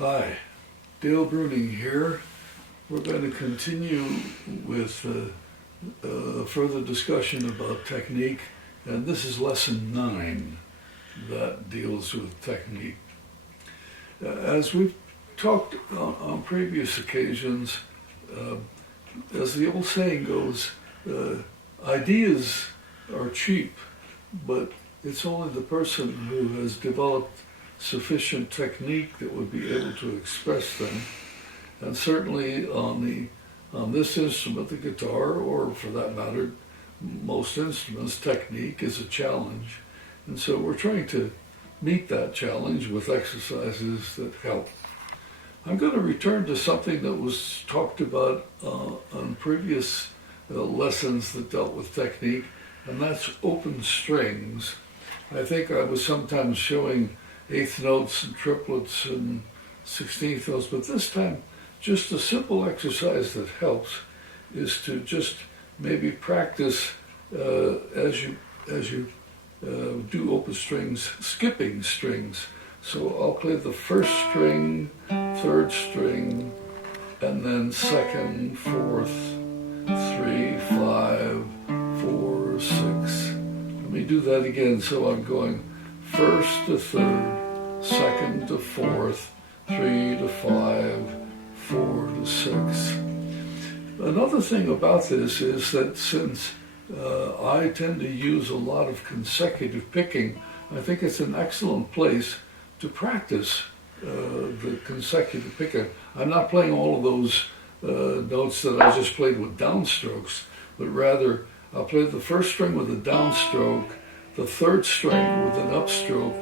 Hi, Dale Bruning here. We're going to continue with further discussion about technique, and this is lesson 9 that deals with technique. As we've talked on previous occasions, as the old saying goes, ideas are cheap, but it's only the person who has developed sufficient technique that would be able to express them. And certainly on this instrument, the guitar, or for that matter, most instruments, technique is a challenge. And so we're trying to meet that challenge with exercises that help. I'm going to return to something that was talked about on previous lessons that dealt with technique, and that's open strings. I think I was sometimes showing eighth notes and triplets and 16th notes, but this time just a simple exercise that helps is to just maybe practice as you do open strings, skipping strings. So I'll play the first string, third string, and then second, fourth, 3, 5, 4, 6. Let me do that again. So I'm going first to third, second to fourth, 3 to 5, 4 to 6. Another thing about this is that since I tend to use a lot of consecutive picking, I think it's an excellent place to practice the consecutive picking. I'm not playing all of those notes that I just played with downstrokes, but rather I'll play the first string with a downstroke, the third string with an upstroke,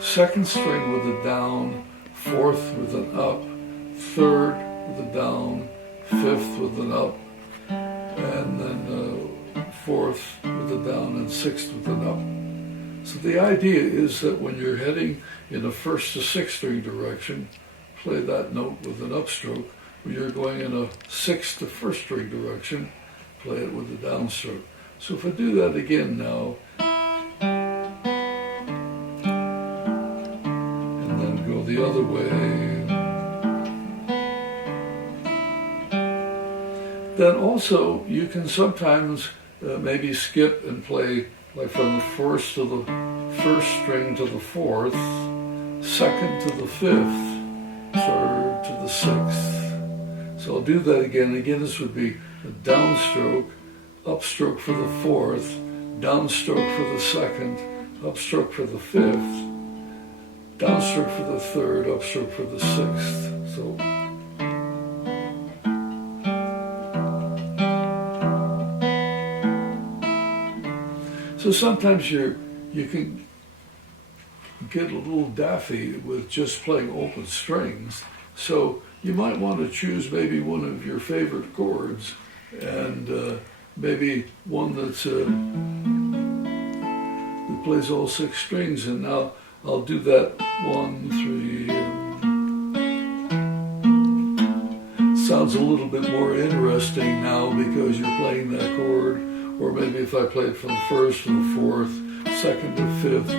second string with a down, fourth with an up, third with a down, fifth with an up, and then fourth with a down, and sixth with an up. So the idea is that when you're heading in a first to sixth string direction, play that note with an upstroke. When you're going in a sixth to first string direction, play it with a downstroke. So if I do that again now, and then go the other way, then also you can sometimes maybe skip and play like from the first to the first string to the fourth, second to the fifth, third to the sixth. So I'll do that again. Again, this would be a downstroke, upstroke for the fourth, downstroke for the second, upstroke for the fifth, downstroke for the third, upstroke for the sixth. So sometimes you can get a little daffy with just playing open strings. So you might want to choose maybe one of your favorite chords, and maybe one that plays all 6 strings. And now I'll do that 1, 3. Sounds a little bit more interesting now because you're playing that chord. Or maybe if I played from first to the fourth, second to fifth.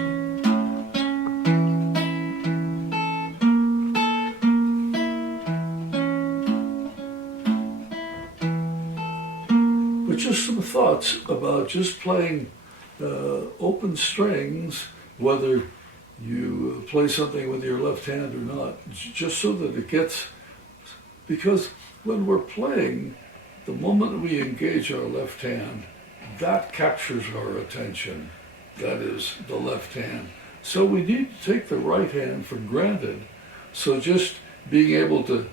But just some thoughts about just playing open strings, whether you play something with your left hand or not, just so that it gets, because when we're playing, the moment we engage our left hand, that captures our attention, that is the left hand. So we need to take the right hand for granted. So just being able to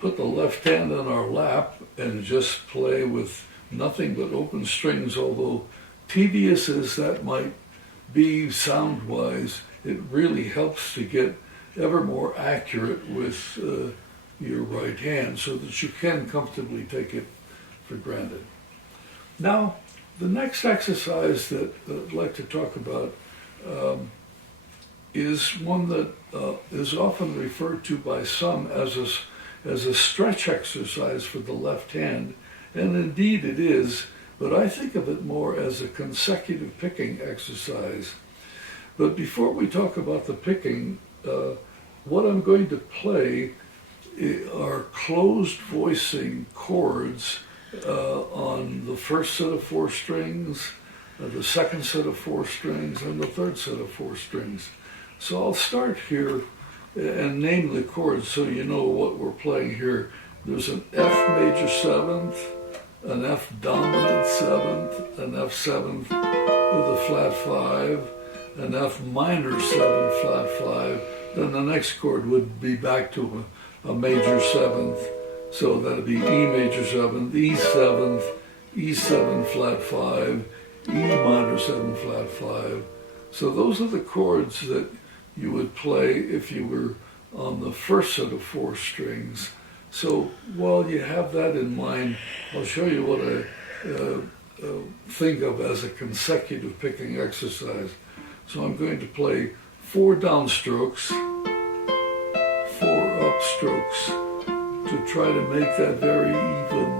put the left hand on our lap and just play with nothing but open strings, although tedious as that might be sound-wise, it really helps to get ever more accurate with your right hand so that you can comfortably take it for granted. Now, the next exercise that I'd like to talk about is one that is often referred to by some as a stretch exercise for the left hand, and indeed it is, but I think of it more as a consecutive picking exercise. But before we talk about the picking, what I'm going to play are closed voicing chords on the first set of 4 strings, the second set of 4 strings, and the third set of 4 strings. So I'll start here and name the chords so you know what we're playing here. There's an F major 7th, an F dominant 7th, an F 7th with a flat 5, an F minor 7 flat 5. Then the next chord would be back to a major 7th. So that'd be E major 7th, E 7th, E7 flat 5, E minor 7 flat 5. So those are the chords that you would play if you were on the first set of 4 strings. So while you have that in mind, I'll show you what I think of as a consecutive picking exercise. So I'm going to play 4 downstrokes, 4 upstrokes to try to make that very even.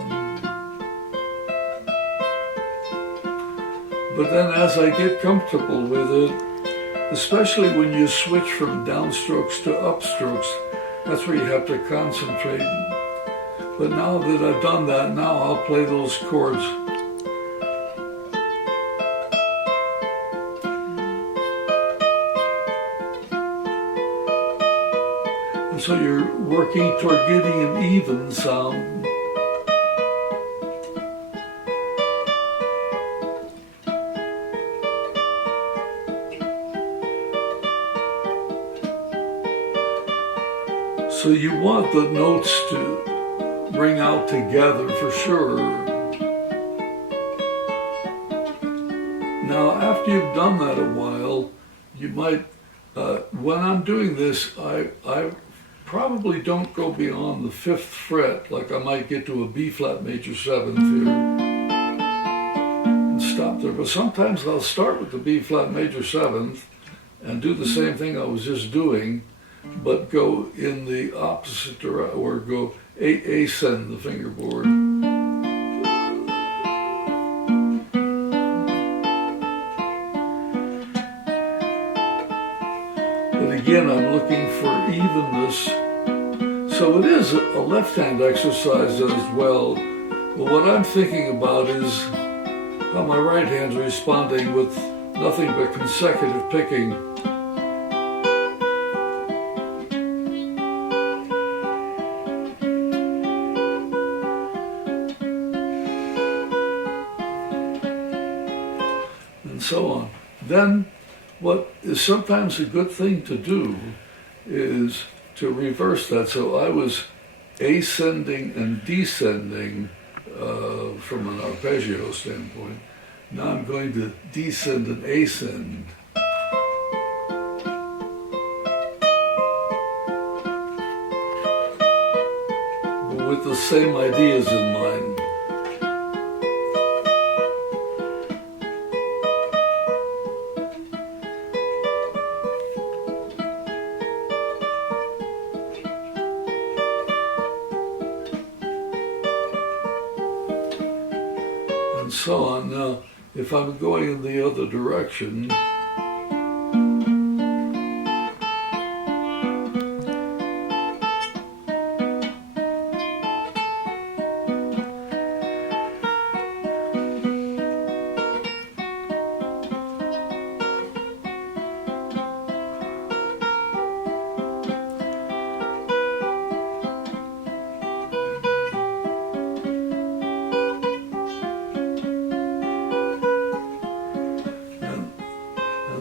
But then as I get comfortable with it, especially when you switch from downstrokes to upstrokes, that's where you have to concentrate. But now that I've done that, now I'll play those chords. And so you're working toward getting an even sound. So you want the notes to ring out together for sure. Now, after you've done that a while, you might, when I'm doing this, I probably don't go beyond the 5th fret, like I might get to a B flat major 7th here and stop there. But sometimes I'll start with the B flat major 7th and do the same thing I was just doing, but go in the opposite direction, or go ascend the fingerboard. But again, I'm looking for evenness. So it is a left-hand exercise as well. But what I'm thinking about is how my right hand's responding with nothing but consecutive picking. And so on. Then what is sometimes a good thing to do is to reverse that. So I was ascending and descending from an arpeggio standpoint. Now I'm going to descend and ascend. But with the same ideas in mind. And so on. Now, if I'm going in the other direction,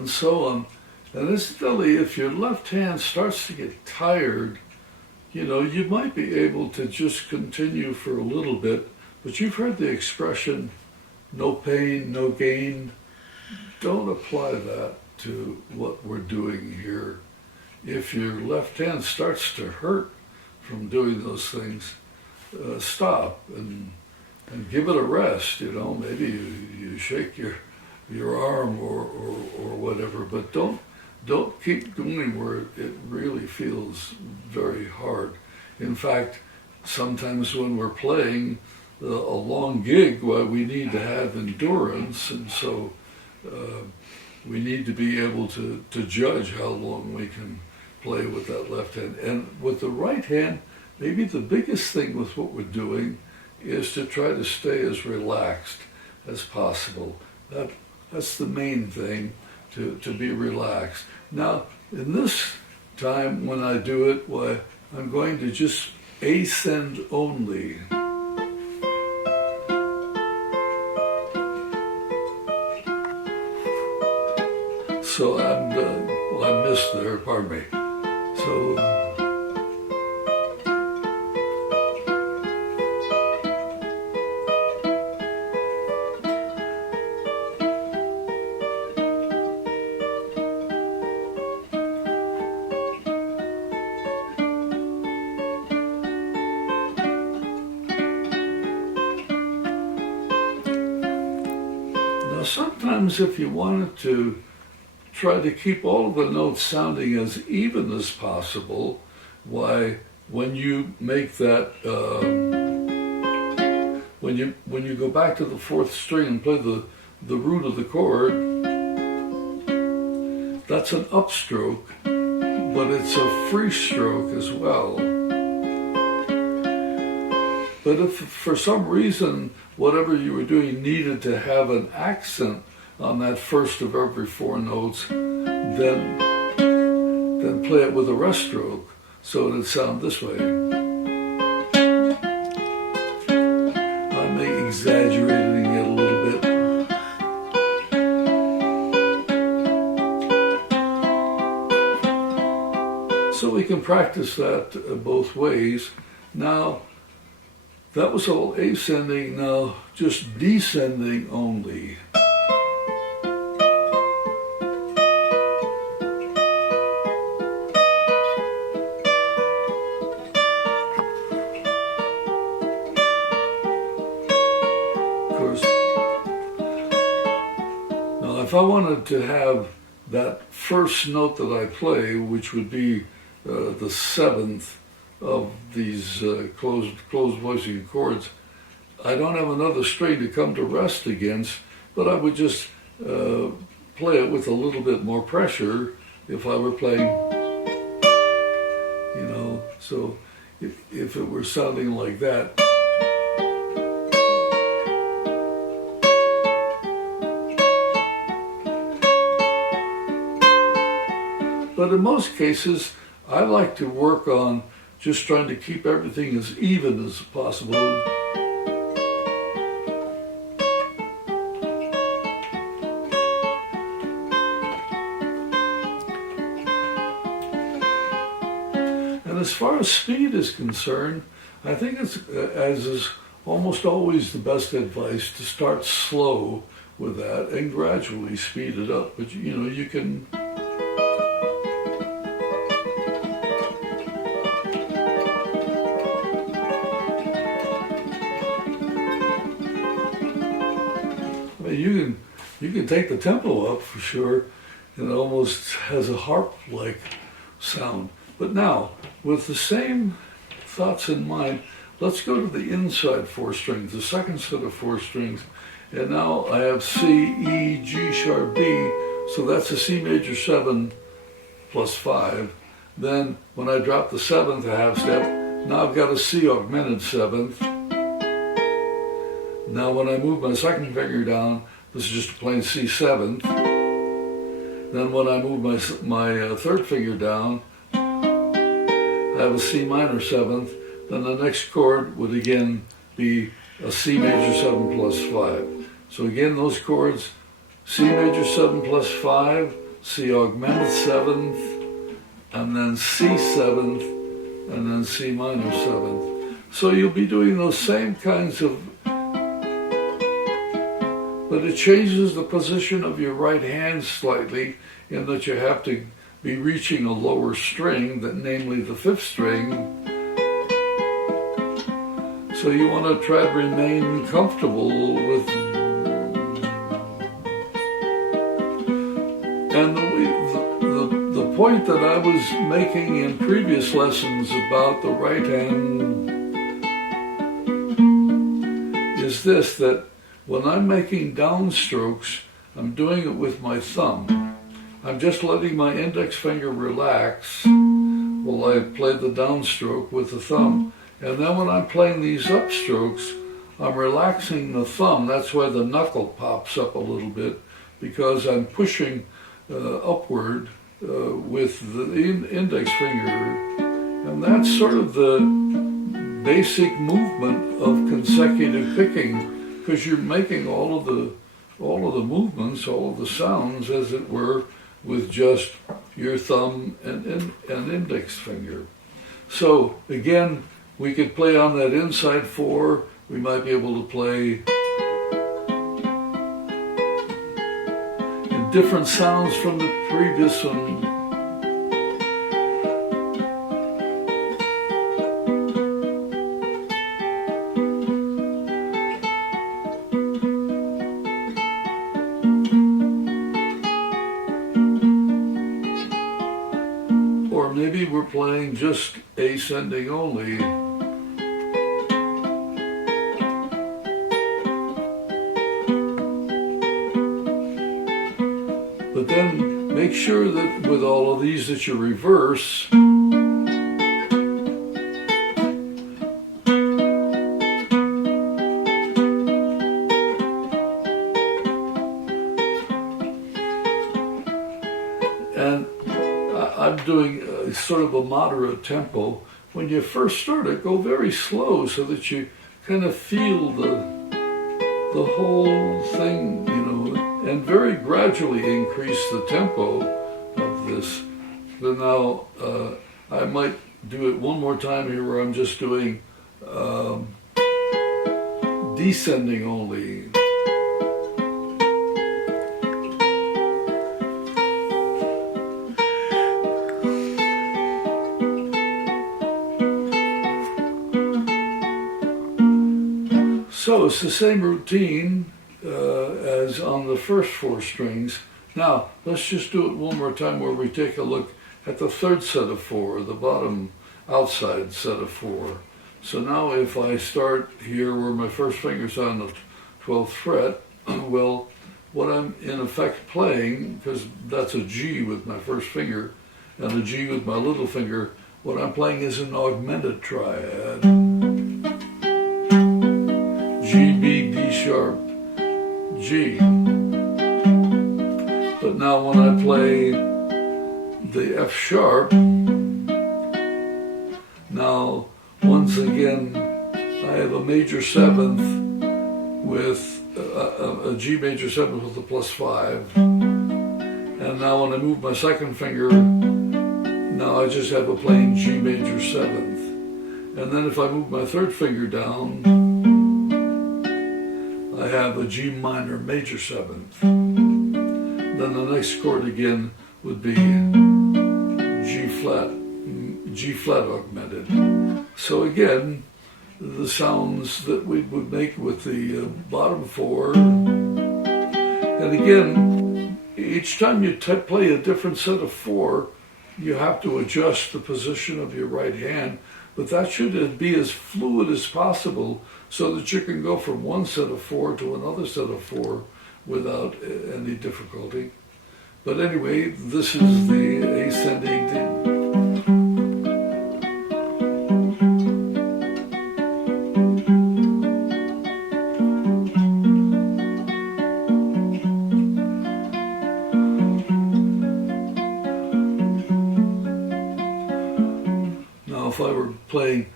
and so on. And incidentally, if your left hand starts to get tired, you know, you might be able to just continue for a little bit, but you've heard the expression, no pain, no gain. Don't apply that to what we're doing here. If your left hand starts to hurt from doing those things, stop and give it a rest. You know, maybe you shake your arm or whatever, but don't keep doing where it really feels very hard. In fact, sometimes when we're playing a long gig, well, we need to have endurance, and so we need to be able to judge how long we can play with that left hand. And with the right hand, maybe the biggest thing with what we're doing is to try to stay as relaxed as possible. That's the main thing, to be relaxed. Now, in this time when I do it, why, I'm going to just ascend only. So I missed there, pardon me. So, now sometimes if you wanted to try to keep all of the notes sounding as even as possible, why, when you make that, when you go back to the fourth string and play the root of the chord, that's an upstroke, but it's a free stroke as well. But if for some reason whatever you were doing needed to have an accent on that first of every four notes, then play it with a rest stroke, so it'd sound this way. I'm exaggerating it a little bit. So we can practice that both ways. Now, that was all ascending, now just descending only. If I wanted to have that first note that I play, which would be the seventh of these closed voicing chords, I don't have another string to come to rest against, but I would just play it with a little bit more pressure if I were playing, you know, so if it were sounding like that. But in most cases, I like to work on just trying to keep everything as even as possible. And as far as speed is concerned, I think it's, as is almost always the best advice, to start slow with that and gradually speed it up. But you know, you can... You can take the tempo up for sure, and it almost has a harp-like sound. But now, with the same thoughts in mind, let's go to the inside four strings, the second set of four strings. And now I have C, E, G sharp, B, so that's a C major 7 plus 5. Then when I drop the seventh a half step, now I've got a C augmented seventh. Now when I move my second finger down, this is just a plain C7. Then when I move my third finger down, I have a C minor 7th. Then the next chord would again be a C major 7 plus 5. So again, those chords, C major 7 plus 5, C augmented 7th, and then C 7th, and then C minor 7th. So you'll be doing those same kinds of, but it changes the position of your right hand slightly in that you have to be reaching a lower string, namely the fifth string. So you want to try to remain comfortable with, and the point that I was making in previous lessons about the right hand is this, that when I'm making downstrokes, I'm doing it with my thumb. I'm just letting my index finger relax. well, I play the downstroke with the thumb. And then when I'm playing these upstrokes, I'm relaxing the thumb. That's why the knuckle pops up a little bit, because I'm pushing upward with the index finger. And that's sort of the basic movement of consecutive picking, because you're making all of the movements, all of the sounds, as it were, with just your thumb and index finger. So again, we could play on that inside 4. We might be able to play in different sounds from the previous one. Or maybe we're playing just ascending only. But then make sure that with all of these that you reverse. And I'm doing sort of a moderate tempo. When you first start it, go very slow so that you kind of feel the whole thing, you know, and very gradually increase the tempo of this. But now I might do it one more time here where I'm just doing descending only. So it's the same routine as on the first 4 strings. Now, let's just do it one more time where we take a look at the third set of 4, the bottom outside set of 4. So now if I start here where my first finger's on the 12th fret, well, what I'm in effect playing, because that's a G with my first finger and a G with my little finger, what I'm playing is an augmented triad. G, B, D sharp, G. But now when I play the F sharp, now once again I have a major 7th with a G major 7th with a +5. And now when I move my second finger, now I just have a plain G major 7th. And then if I move my third finger down, I have a G minor major 7th. Then the next chord again would be G flat augmented. So again, the sounds that we would make with the bottom 4. And again, each time you play a different set of 4, you have to adjust the position of your right hand, but that should be as fluid as possible so that you can go from one set of 4 to another set of 4 without any difficulty. But anyway, this is the ascending thing. Now if I were playing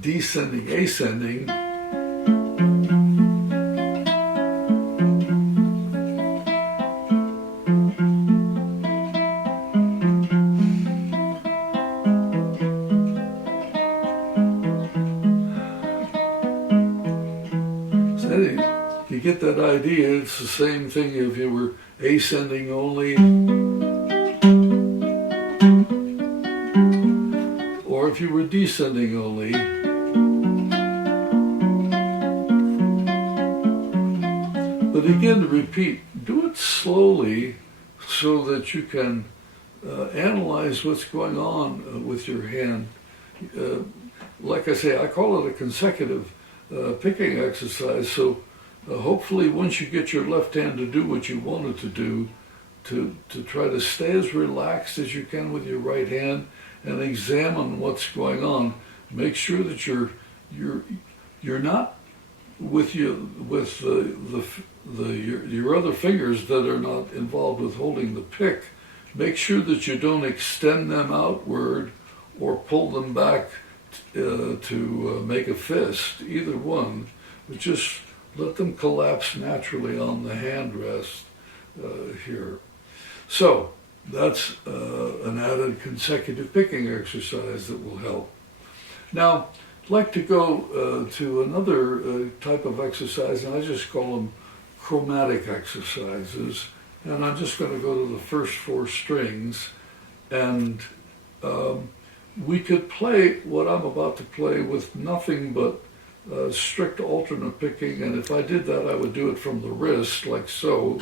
descending, ascending, you get that idea. It's the same thing if you were ascending only, or if you were descending only. But again, to repeat, do it slowly so that you can analyze what's going on with your hand. Like I say, I call it a consecutive picking exercise. So hopefully once you get your left hand to do what you want it to do, to try to stay as relaxed as you can with your right hand, and examine what's going on. Make sure that you're not with your other fingers that are not involved with holding the pick. Make sure that you don't extend them outward or pull them back to make a fist, either one, but just let them collapse naturally on the hand rest here. So that's an added consecutive picking exercise that will help. Now, I'd like to go to another type of exercise, and I just call them chromatic exercises. And I'm just going to go to the first 4 strings, and we could play what I'm about to play with nothing but strict alternate picking, and if I did that, I would do it from the wrist, like so.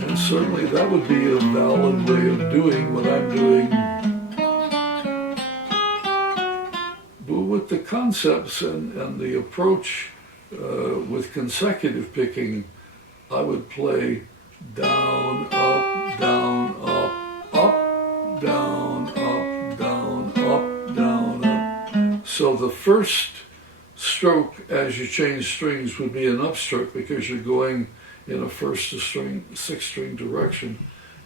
And certainly that would be a valid way of doing what I'm doing. But with the concepts and the approach with consecutive picking, I would play down, up, down, up, up, down, up, down, up, down, up. So the first stroke as you change strings would be an upstroke because you're going in a first to string, 6th string direction,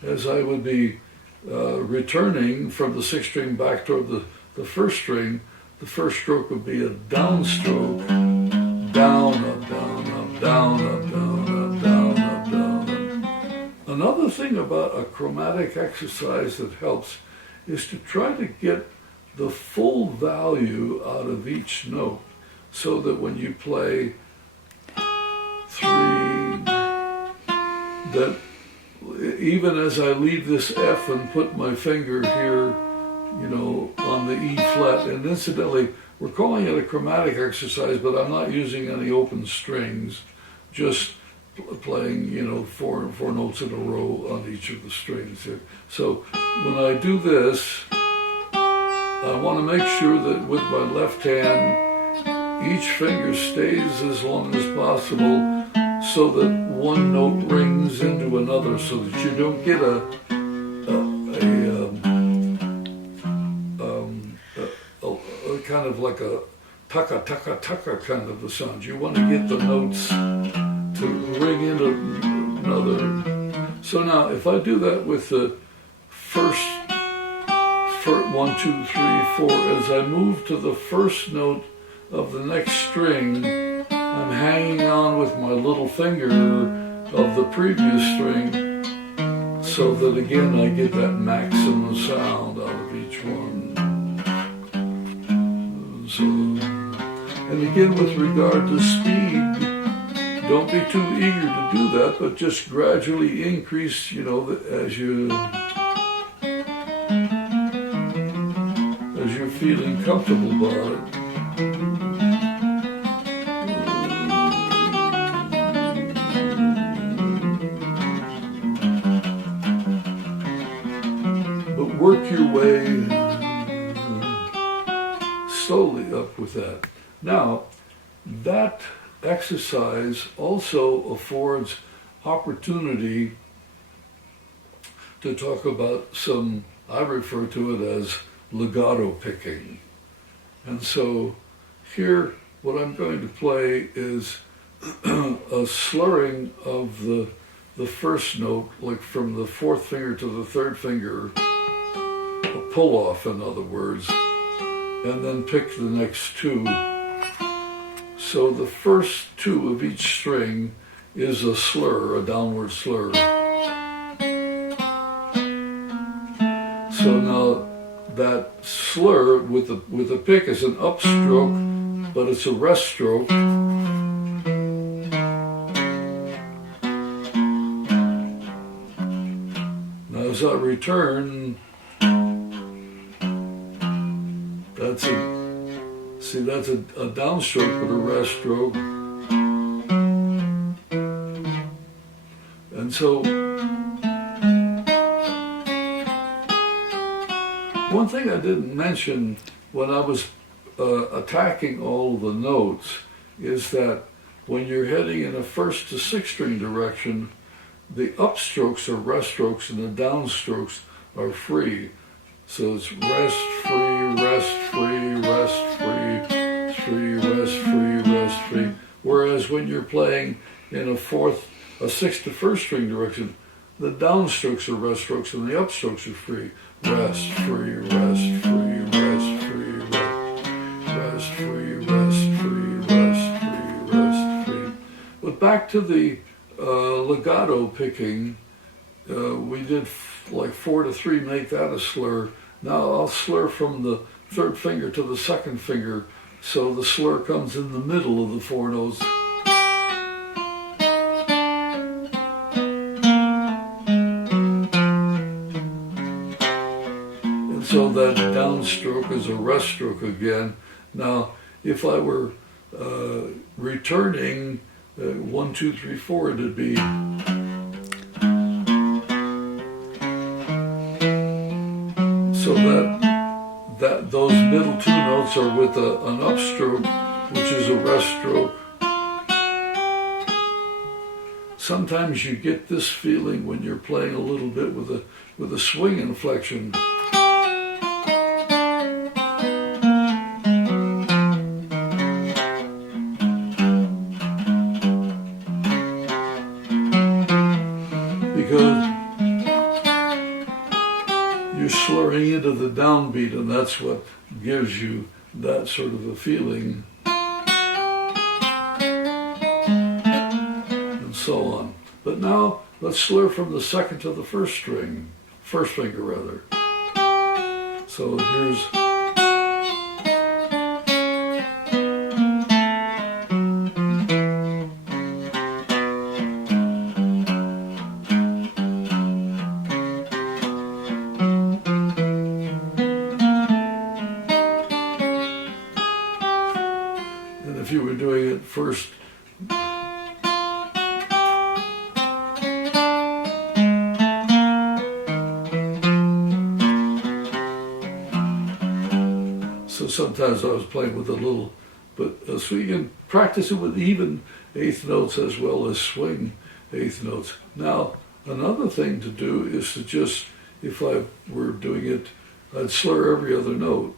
as I would be returning from the 6th string back toward the first string. The first stroke would be a downstroke, down, up, down, up, down, up, down, up, down, up, down, up. Another thing about a chromatic exercise that helps is to try to get the full value out of each note, so that when you play 3, that even as I leave this F and put my finger here, on the E flat, and incidentally, we're calling it a chromatic exercise, but I'm not using any open strings, just playing, 4 notes in a row on each of the strings here. So when I do this, I want to make sure that with my left hand, each finger stays as long as possible so that one note rings into another, so that you don't get a kind of like a taka taka taka kind of a sound. You want to get the notes to ring into another. So now if I do that with the first 1, 2, 3, 4, as I move to the first note of the next string, I'm hanging on with my little finger of the previous string, so that again I get that maximum sound out of each one. So, and again, with regard to speed, don't be too eager to do that, but just gradually increase, as you're feeling comfortable about it. But work your way slowly up with that. Now, that exercise also affords opportunity to talk about some, I refer to it as legato picking. And so here, what I'm going to play is a slurring of the first note, like from the 4th finger to the 3rd finger, a pull-off, in other words, and then pick the next 2. So the first 2 of each string is a slur, a downward slur. So now that slur with the pick is an upstroke, but it's a rest stroke. Now as I return, that's a downstroke with a rest stroke. And so one thing I didn't mention when I was attacking all the notes is that when you're heading in a first to sixth string direction, the upstrokes are rest strokes and the downstrokes are free. So it's rest, free, rest, free, rest, free, free, rest, free, rest, free. Whereas when you're playing in a sixth to first string direction, the downstrokes are rest strokes and the upstrokes are free. Rest, free, rest, free, rest, free, rest, free, rest, free, rest, free, rest, free. But back to the legato picking, we did like 4-3, make that a slur. Now I'll slur from the third finger to the second finger, so the slur comes in the middle of the four notes. And so that downstroke is a rest stroke again. Now, if I were returning 1, 2, 3, 4, it'd be. So that those middle two notes are with an upstroke, which is a rest stroke. Sometimes you get this feeling when you're playing a little bit with a swing inflection. Because you're slurring into the downbeat, and that's what gives you that sort of a feeling, and so on. But now let's slur from the second to the first string, first finger rather. So here's. If you were doing it first, so sometimes I was playing with a little, but so you can practice it with even eighth notes as well as swing eighth notes. Now, another thing to do is to just, if I were doing it, I'd slur every other note.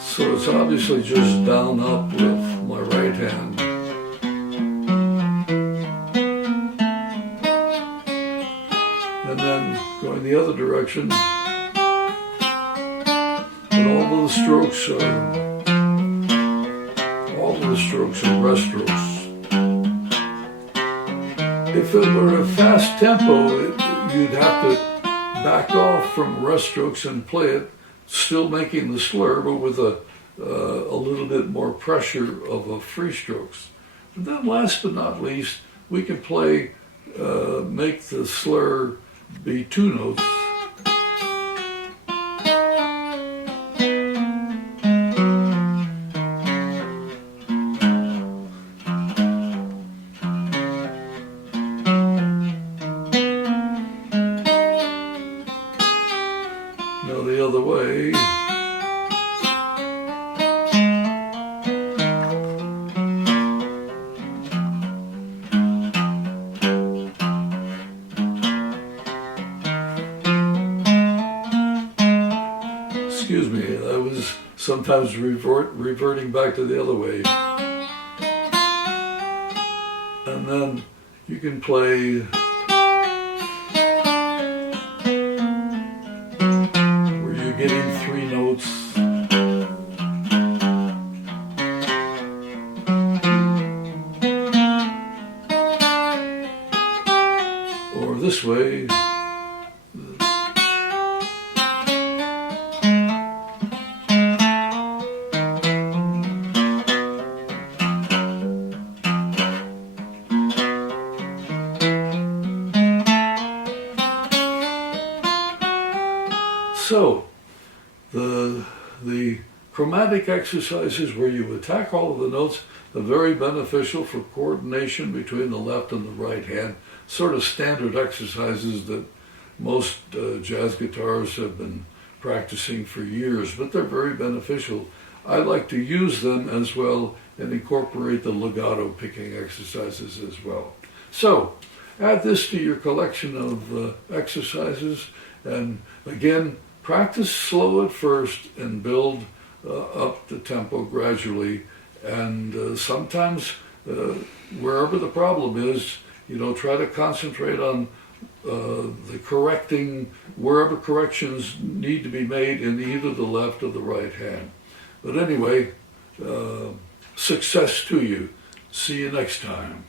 So it's obviously just down up with my right hand. And then going the other direction. But all of the strokes are rest strokes. If it were a fast tempo, you'd have to back off from rest strokes and play it, still making the slur, but with a little bit more pressure of a free strokes. And then last but not least, we can play, make the slur be two notes. Now the other way. Excuse me, I was sometimes reverting back to the other way. And then you can play where you're getting three notes. Or this way. So, the chromatic exercises where you attack all of the notes are very beneficial for coordination between the left and the right hand, sort of standard exercises that most jazz guitarists have been practicing for years, but they're very beneficial. I like to use them as well and incorporate the legato picking exercises as well. So, add this to your collection of exercises, and again, practice slow at first and build up the tempo gradually. And sometimes, wherever the problem is, try to concentrate on the correcting, wherever corrections need to be made in either the left or the right hand. But anyway, success to you. See you next time.